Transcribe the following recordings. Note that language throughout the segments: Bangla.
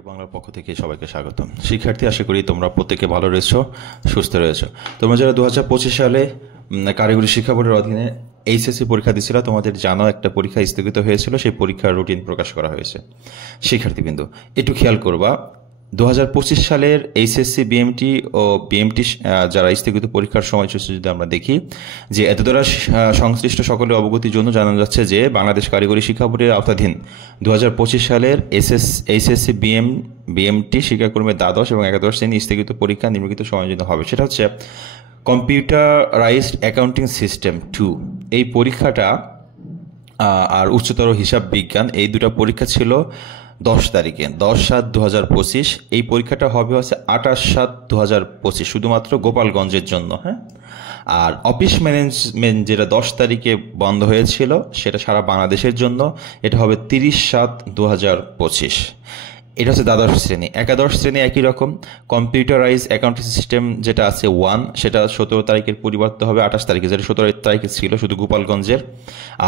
বাংলার পক্ষ থেকে সবাইকে স্বাগতম। শিক্ষার্থী, আশা করি তোমরা প্রত্যেকে ভালো রয়েছো, সুস্থ রয়েছো। তোমরা যারা 2025 সালে কারিগরি শিক্ষা বোর্ডের অধীনে এইচএসসি পরীক্ষা দিয়েছিল, তোমাদের জানো একটা পরীক্ষা স্থগিত হয়েছিল, সেই পরীক্ষার রুটিন প্রকাশ করা হয়েছে। শিক্ষার্থীবৃন্দ, একটু খেয়াল করবা, 2025 সালের এইচএসসি বিএমটি ও বিএমটি যারা স্থগিত পরীক্ষার সময়সূচি যদি আমরা দেখি, যে এত দ্বারা সংশ্লিষ্ট সকলের অবগতির জন্য জানানো যাচ্ছে যে বাংলাদেশ কারিগরি শিক্ষা বোর্ডের আওতাধীন 2025 সালের এইচএসসি বিএমটি শিক্ষাক্রমে দ্বাদশ এবং একাদশ শ্রেণী স্থগিত পরীক্ষা নিম্নলিখিত সময়জন্য হবে। সেটা হচ্ছে কম্পিউটারাইজড অ্যাকাউন্টিং সিস্টেম 2। এই পরীক্ষাটা আর উচ্চতর হিসাব বিজ্ঞান, এই দুটো পরীক্ষা ছিল 10 তারিখে, 10/7/2025। এই পরীক্ষাটা হবে হচ্ছে 28/7/2025, শুধুমাত্র গোপালগঞ্জের জন্য। হ্যাঁ, আর অফিস ম্যানেজমেন্ট যেটা 10 তারিখে বন্ধ হয়েছিল, সেটা সারা বাংলাদেশের জন্য, এটা হবে 30/7/2025। এটা হচ্ছে দ্বাদশ শ্রেণী। একাদশ শ্রেণী একই রকম, কম্পিউটারাইজ অ্যাকাউন্টিং সিস্টেম যেটা আছে 1, সেটা 17 তারিখের পরিবর্তে হবে 28 তারিখে, যেটা 17 তারিখে ছিল শুধু গোপালগঞ্জের।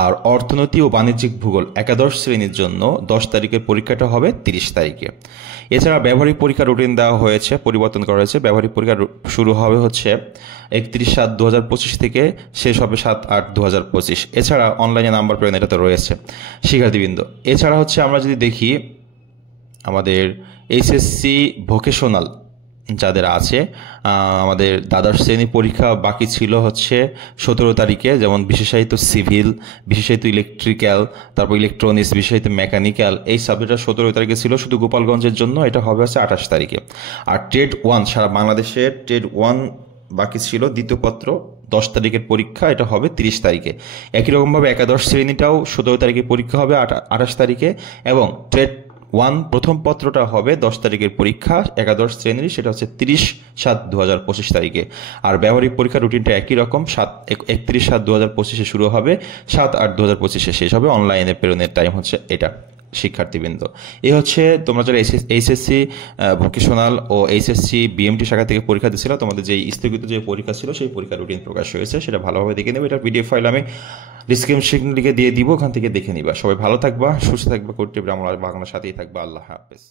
আর অর্থনীতি ও বাণিজ্যিক ভূগোল একাদশ শ্রেণীর জন্য 10 তারিখের পরীক্ষাটা হবে 30 তারিখে। এছাড়া ব্যবহারিক পরীক্ষার রুটিন দেওয়া হয়েছে, পরিবর্তন করা হয়েছে। ব্যবহারিক পরীক্ষা শুরু হবে হচ্ছে 31/7/2025 থেকে, শেষ হবে 7/8/2025। এছাড়া অনলাইনে নাম্বার প্রেরণ এটা তো রয়েছে। শিক্ষার্থীবৃন্দ, এছাড়া হচ্ছে আমরা যদি দেখি, আমাদের এইচএসসি ভোকেশনাল যাদের আছে, আমাদের দ্বাদশ শ্রেণী পরীক্ষা বাকি ছিল হচ্ছে 17 তারিখে, যেমন বিশেষায়িত সিভিল, বিশেষায়িত ইলেকট্রিক্যাল, তারপর ইলেকট্রনিক্স, বিশেষায়িত মেকানিক্যাল, এই সাবজেক্টটা 17 তারিখে ছিল শুধু গোপালগঞ্জের জন্য, এটা হবে হচ্ছে 28 তারিখে। আর ট্রেড 1, সারা বাংলাদেশের ট্রেড 1 বাকি ছিল দ্বিতীয় পত্র, 10 তারিখের পরীক্ষা, এটা হবে 30 তারিখে। একই রকমভাবে একাদশ শ্রেণীটাও 17 তারিখে পরীক্ষা হবে 28 তারিখে, এবং ট্রেড 1 প্রথম পত্রটা হবে 10 তারিখের পরীক্ষা একাদশ শ্রেণীর, সেটা হচ্ছে 30/7/2025 তারিখে। আর ব্যবহারিক পরীক্ষার রুটিনটা একই রকম, 31/7/2025 শুরু হবে, 7/8/2025 শেষ হবে। অনলাইনে প্রেরণের টাইম হচ্ছে এটা। শিক্ষার্থীবৃন্দ, এই হচ্ছে তোমরা যারা এইচএসসি ভোকেশনাল ও এইচএসসি বিএমটি শাখা থেকে পরীক্ষা দিয়েছিল, তোমাদের যে স্থগিত যে পরীক্ষা ছিল, সেই পরীক্ষার রুটিন প্রকাশ হয়েছে, সেটা ভালোভাবে দেখে নেবে। এটার পিডিএফ ফাইল আমি ডিসক্রিপশন লিখে দিয়ে দিব, ওখান থেকে দেখে নিবা। সবাই ভালো থাকবা, সুস্থ থাকবা, করতে আমরা বাংলার সাথেই থাকবা। আল্লাহ হাফেজ।